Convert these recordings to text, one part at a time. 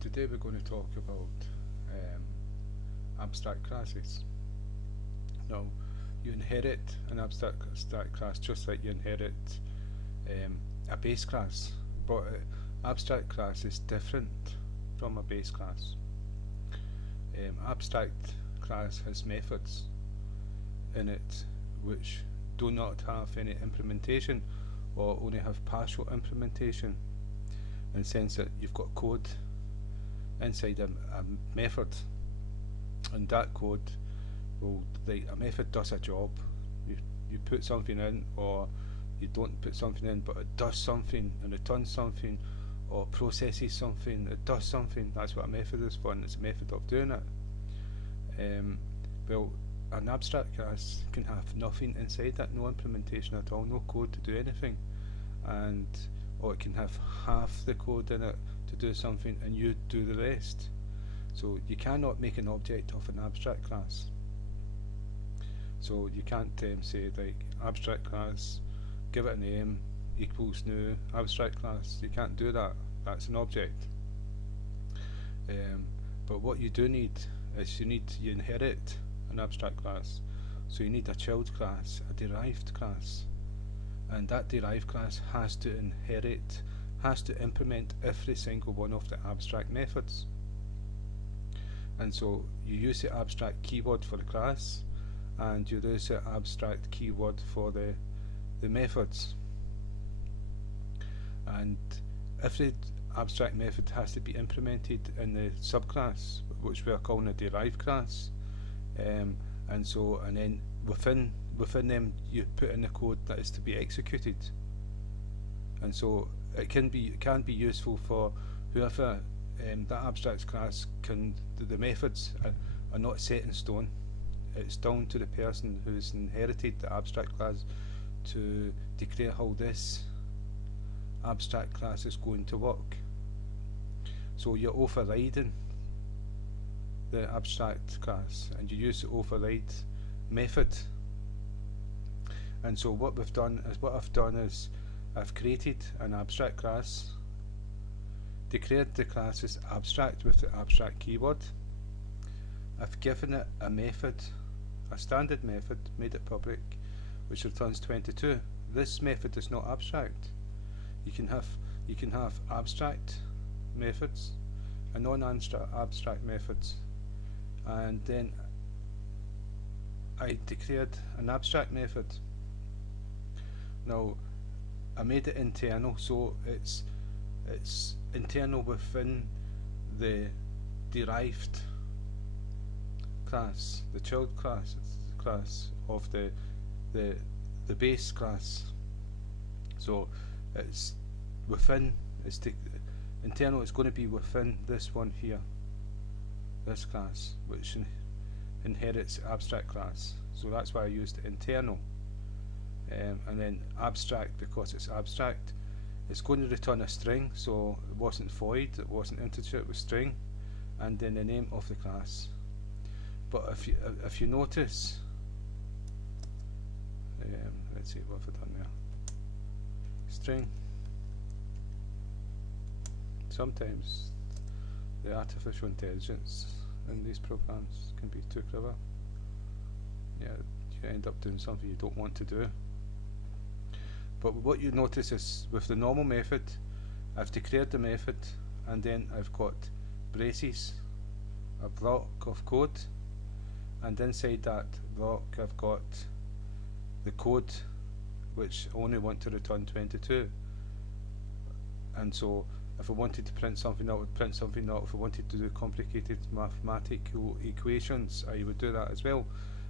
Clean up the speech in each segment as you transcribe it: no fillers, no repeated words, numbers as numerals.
Today we're going to talk about abstract classes. Now, you inherit an abstract class just like you inherit a base class, but an abstract class is different from a base class. Abstract class has methods in it which do not have any implementation or only have partial implementation, in the sense that you've got code inside a method, and that code will, like, a method does a job. You put something in, or you don't put something in, but it does something and returns something, or processes something, it does something. That's what a method is for, and it's a method of doing it. Well, an abstract class can have nothing inside that, no implementation at all, no code to do anything, and or it can have half the code in it to do something and you do the rest. So you cannot make an object of an abstract class. So you can't say like abstract class, give it a name, equals new abstract class. You can't do that. That's an object. But what you do need is you inherit an abstract class. So you need a child class, a derived class, and that derived class has to inherit, has to implement every single one of the abstract methods. And so you use the abstract keyword for the class, and you use the abstract keyword for the methods. And every abstract method has to be implemented in the subclass, which we are calling a derived class. And then within them you put in the code that is to be executed. And so it can be useful for whoever that abstract class can. The methods are not set in stone. It's down to the person who's inherited the abstract class to declare how this abstract class is going to work. So you're overriding the abstract class, and you use the override method. And so what I've done is I've created an abstract class, declared the class as abstract with the abstract keyword. I've given it a method, a standard method, made it public, which returns 22. This method is not abstract. You can have abstract methods and non-abstract methods. And then I declared an abstract method. Now I made it internal, so it's internal within the derived class, the child class of the base class. So it's within, internal is going to be within this one here, this class, which inherits abstract class. So that's why I used internal. And then abstract, because it's abstract, it's going to return a string, so it wasn't void, it wasn't integer, it was string, and then the name of the class. But if you notice, let's see what have I done there. String. Sometimes the artificial intelligence in these programs can be too clever. Yeah, you end up doing something you don't want to do. But what you notice is with the normal method, I've declared the method, and then I've got braces, a block of code, and inside that block I've got the code which I only want to return 22. And so if I wanted to print something out, I would print something out. If I wanted to do complicated mathematical equations, I would do that as well.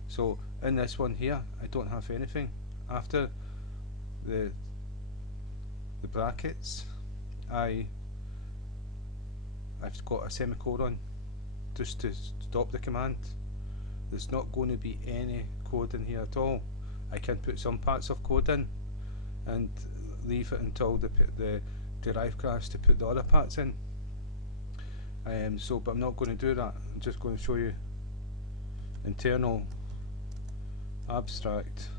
So in this one here, I don't have anything. After the brackets, I've got a semicolon just to stop the command. There's not going to be any code in here at all. I can put some parts of code in and leave it until the derived class to put the other parts in. But I'm not going to do that. I'm just going to show you internal abstract.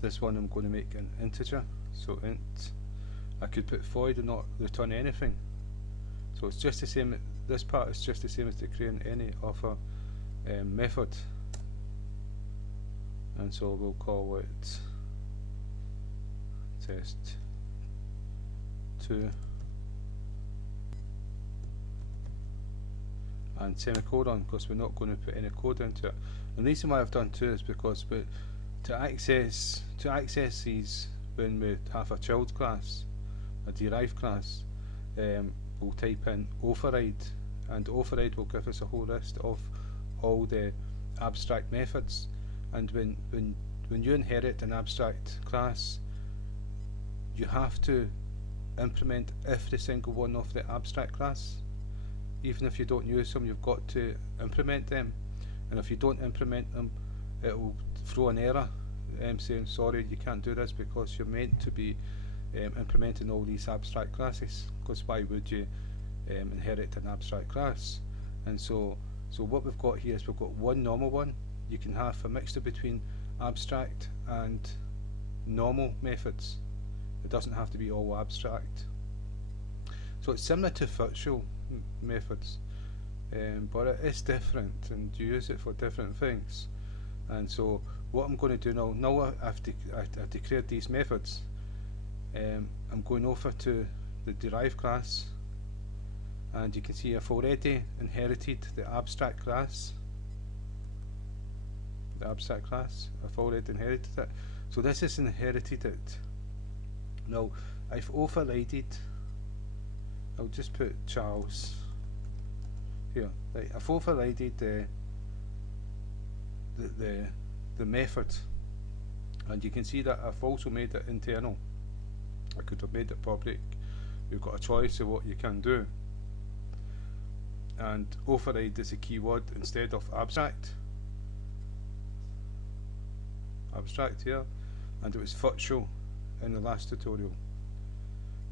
This one I'm going to make an integer, so int I could put void and not return anything. So it's just the same, this part is just the same as declaring any other method. And so we'll call it test2 and semicolon, because we're not going to put any code into it. And the reason why I've done 2 is because to access these, when we have a child class, a derived class, we'll type in override, and override will give us a whole list of all the abstract methods. And when you inherit an abstract class, you have to implement every single one of the abstract class. Even if you don't use them, you've got to implement them. And if you don't implement them, it will throw an error saying, sorry, you can't do this because you're meant to be implementing all these abstract classes. Because why would you inherit an abstract class? And so what we've got here is we've got one normal one. You can have a mixture between abstract and normal methods. It doesn't have to be all abstract. So it's similar to virtual methods, but it is different, and you use it for different things. And so what I'm going to do now I've declared these methods, I'm going over to the derived class, and you can see I've already inherited the abstract class. I've already inherited it. So this has inherited it. Now I've overridden. I'll just put Charles here. Right, I've overridden the method, and you can see that I've also made it internal. I could have made it public. You've got a choice of what you can do. And override is a keyword instead of abstract. Abstract here, and it was virtual in the last tutorial.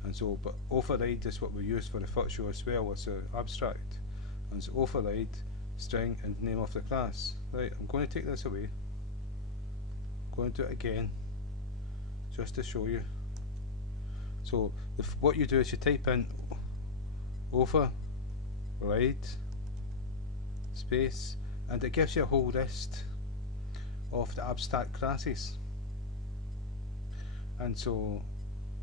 And so, but override is what we use for the virtual as well as the abstract. And so override string and name of the class. Right, I'm going to take this away. I'm going to do it again just to show you. So what you do is you type in override space, and it gives you a whole list of the abstract classes. And so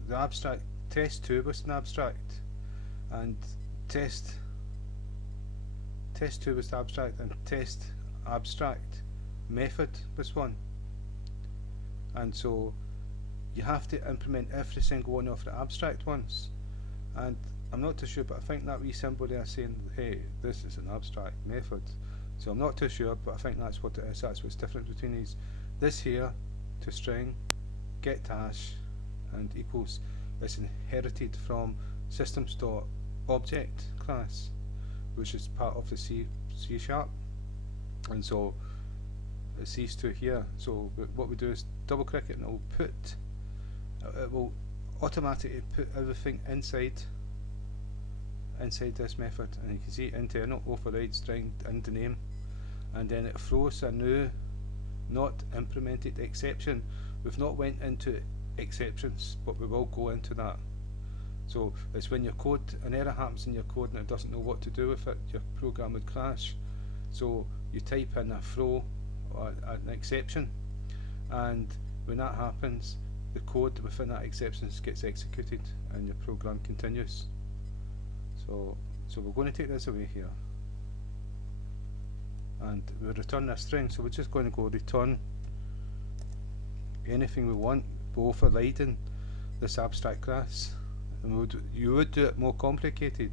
the abstract test2 was an abstract, and test2 was the abstract, and test abstract method was one. And so you have to implement every single one of the abstract ones. And I'm not too sure, but I think that wee symbol there saying, hey, this is an abstract method. So I'm not too sure, but I think that's what it is. That's what's different between these. This here, to string, get hash, and equals, is inherited from systems.object class, which is part of the C#. And so it's these two here. So what we do is double click it, and it will automatically put everything inside this method. And you can see internal override string and the name, and then it throws a new not implemented exception. We've not went into exceptions, but we will go into that. So it's when your code, an error happens in your code and it doesn't know what to do with it, your program would crash. So you type in a throw or an exception, and when that happens, the code within that exception gets executed and your program continues. So we're going to take this away here, and we'll return a string. So we're just going to go return anything we want, overriding this abstract class. And you would do it more complicated,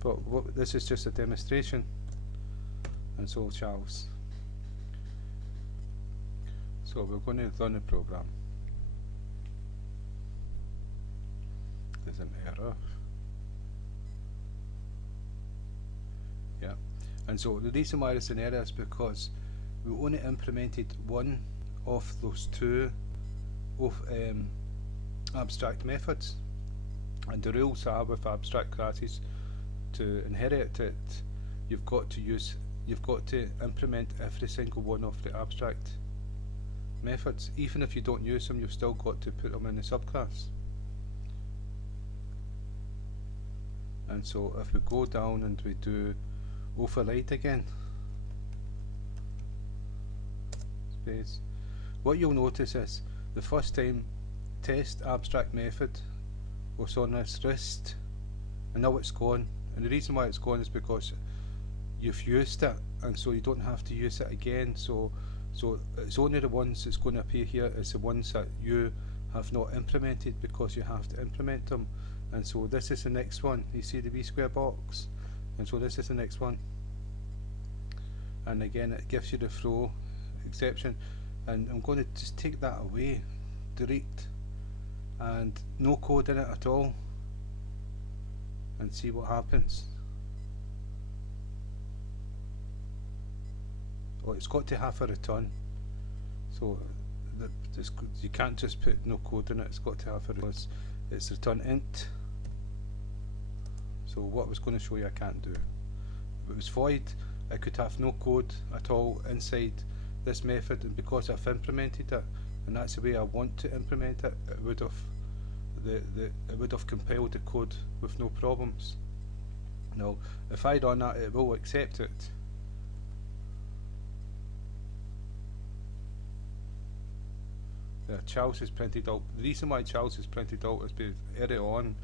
but this is just a demonstration. And so Charles. So we're going to run the program. There's an error. Yeah, and so the reason why it's an error is because we only implemented one of those two of abstract methods, and the rules are with abstract classes, to inherit it, you've got to implement every single one of the abstract methods. Even if you don't use them, you've still got to put them in the subclass. And so if we go down and we do override again, space, what you'll notice is the first time test abstract method was on this wrist, and now it's gone. And the reason why it's gone is because you've used it, and so you don't have to use it again. So it's only the ones that's going to appear here is the ones that you have not implemented, because you have to implement them. And so this is the next one. You see the V square box, and so this is the next one. And again, it gives you the throw exception, and I'm going to just take that away, delete, and no code in it at all, and see what happens. Oh, it's got to have a return, so you can't just put no code in it. It's got to have a return. It's return int. So what I was going to show you I can't do. If it was void, I could have no code at all inside this method, and because I've implemented it, and that's the way I want to implement it, it would have compiled the code with no problems. Now, if I run that, it will accept it. Charles is printed out. The reason why Charles is printed out is because early on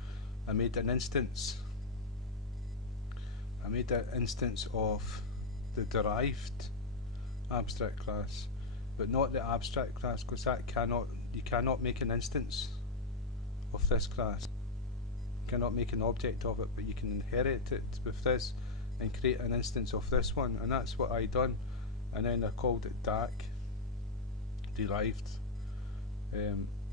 I made an instance. I made an instance of the derived abstract class, but not the abstract class, because that you cannot make an instance of this class. You cannot make an object of it, but you can inherit it with this and create an instance of this one, and that's what I done. And then I called it DAC, derived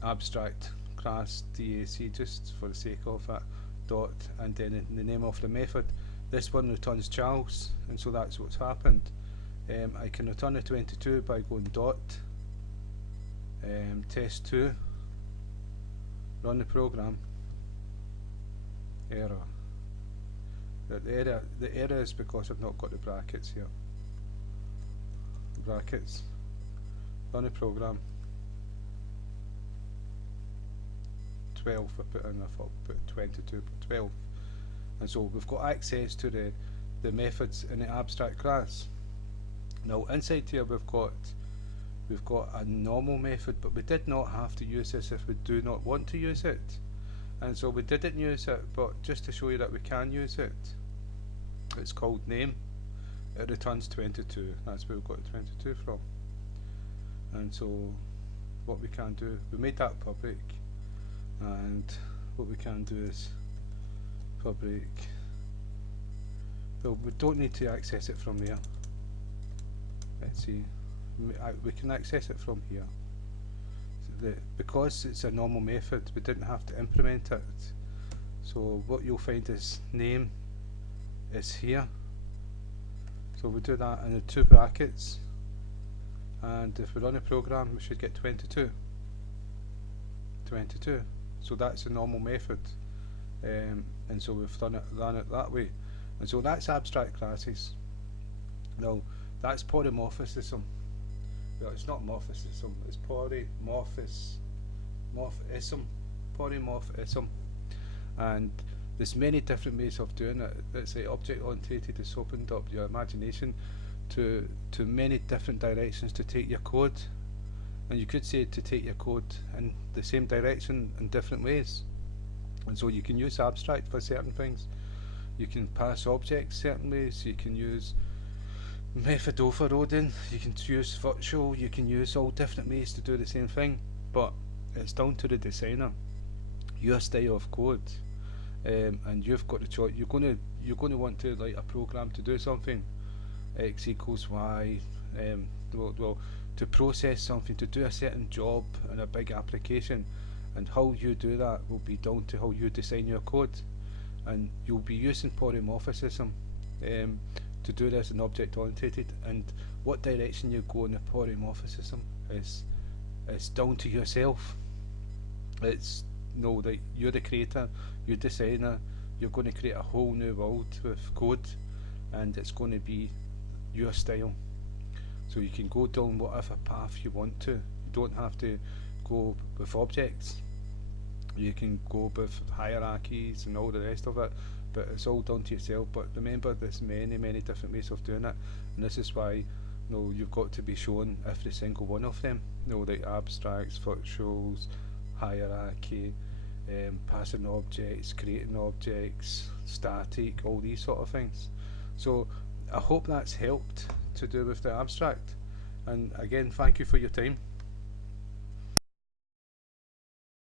abstract class DAC, just for the sake of it, dot, and then in the name of the method, this one returns Charles, and so that's what's happened. I can return a 22 by going dot test2, run the program, error. The error is because I've not got the brackets here. Brackets, run the program. 12 I put in, I thought put 22, but 12. And so we've got access to the methods in the abstract class. Now inside here we've got a normal method, but we did not have to use this if we do not want to use it. And so we didn't use it, but just to show you that we can use it, it's called name. It returns 22. That's where we've got 22 from. And so what we can do, we made that public, and what we can do is public. Well, we don't need to access it from there. Let's see, we can access it from here. So because it's a normal method, we didn't have to implement it. So what you'll find is name is here. So we do that in the two brackets, and if we run a program, we should get 22. 22. So that's the normal method, and so we've run it that way. And so that's abstract classes. Now that's polymorphism. Well, it's not morphism, it's polymorphism. And there's many different ways of doing it. It's like object oriented has opened up your imagination to many different directions to take your code. And you could say to take your code in the same direction in different ways. And so you can use abstract for certain things. You can pass objects certain ways. You can use method overloading. You can use virtual. You can use all different ways to do the same thing. But it's down to the designer, your style of code, and you've got the choice. You're going to want to write a program to do something. X equals Y. Well, to process something, to do a certain job in a big application, and how you do that will be down to how you design your code. And you'll be using polymorphism to do this in object oriented, and what direction you go in the polymorphism is down to yourself. It's that you're the creator, you're the designer, you're going to create a whole new world with code, and it's going to be your style. So you can go down whatever path you want to. You don't have to go with objects. You can go with hierarchies and all the rest of it, but it's all down to yourself. But remember, there's many different ways of doing it, and this is why you've got to be shown every single one of them. Like abstracts, virtuals, hierarchy, passing objects, creating objects, static, all these sort of things. So I hope that's helped to do with the abstract. And again, thank you for your time.